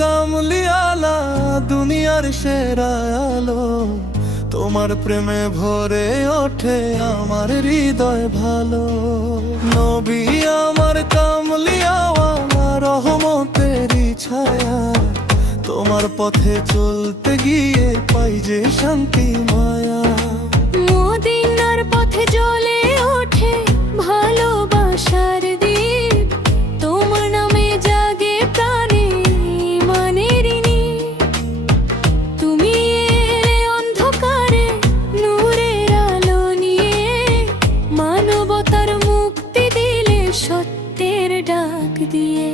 কামলিয়ালা দুনিয়ার সেরা আলো, তোমার প্রেমে ভরে ওঠে আমার হৃদয় ভালো। নবী আমার কামলিয়াওয়ালা রহমতেরই ছায়া, তোমার পথে চলতে গিয়ে পাই যে শান্তি মায়া। মদিনার পথে জ্বলে ওঠে ভালোবাসার দীপ, তোমার নামে জাগে প্রাণে ঈমানের নীড়। তুমি এলে অন্ধকারে নূরের আলো নিয়ে, মানবতার মুক্তি দিলে সত্যের ডাক দিয়ে।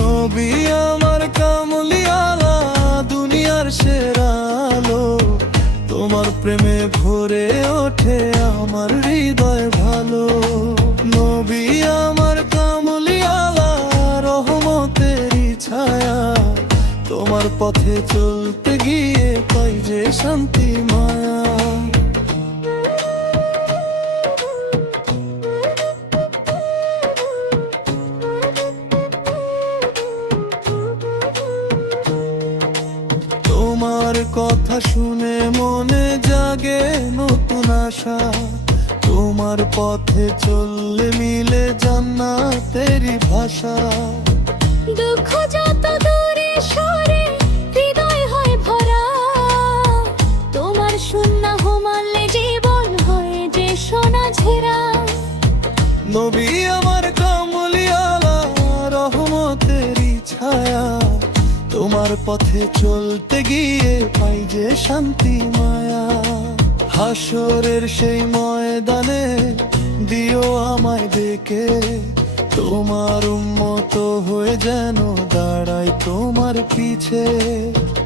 নবী আমার কামলিয়ালা দুনিয়ার সেরা আলো, তোমার প্রেমে ভরে ওঠে আমার হৃদয় ভালো। নবী আমার কামলিয়ালা রহমতেরই ছায়া, তোমার পথে চলতে গিয়ে পাই যে শান্তি মায়া। তোমার কথা শুনে মনে জাগে নতুন আশা, তোমার পথে চললে মিলে জান্নাতেরই ভাষা। দুঃখ যত দূরে সরে হৃদয় হয় ভরা, তোমার সুন্নাহ মানলে জীবন হয় যে সোনা ঝেরা। নবী আমার কামলিয়ালা রহমতেরই ছায়া, তোমার পথে চলতে গিয়ে পাই যে শান্তি মায়া। হাসরের সেই ময়দানে দিও আমায় ডেকে, তোমার উম্মত হয়ে যেন দাঁড়াই তোমার পিছে।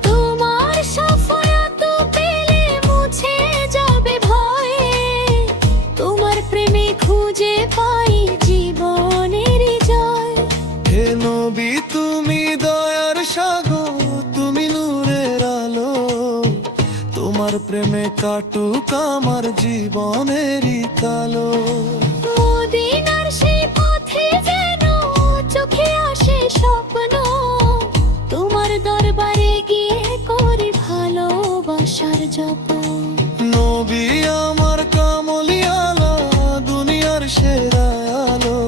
তোমার শাফায়াত পেলে মুছে যাবে ভয়, তোমার প্রেমে খুঁজে পাই জীবনের জয়। হে নবী তুমি দয়ার সাগর, তুমি নূরের আলো, তোমার প্রেমে কাটুক আমার জীবনেরই কালো। মদিনার সেই পথে যেন চোখে আসে স্বপ্ন, তোমার দরবারে গিয়ে করি ভালোবাসার জপ। নবী আমার কামলিয়ালা দুনিয়ার সেরা আলো,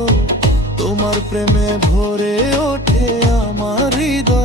তোমার প্রেমে ভরে ওঠে আমার হৃদয়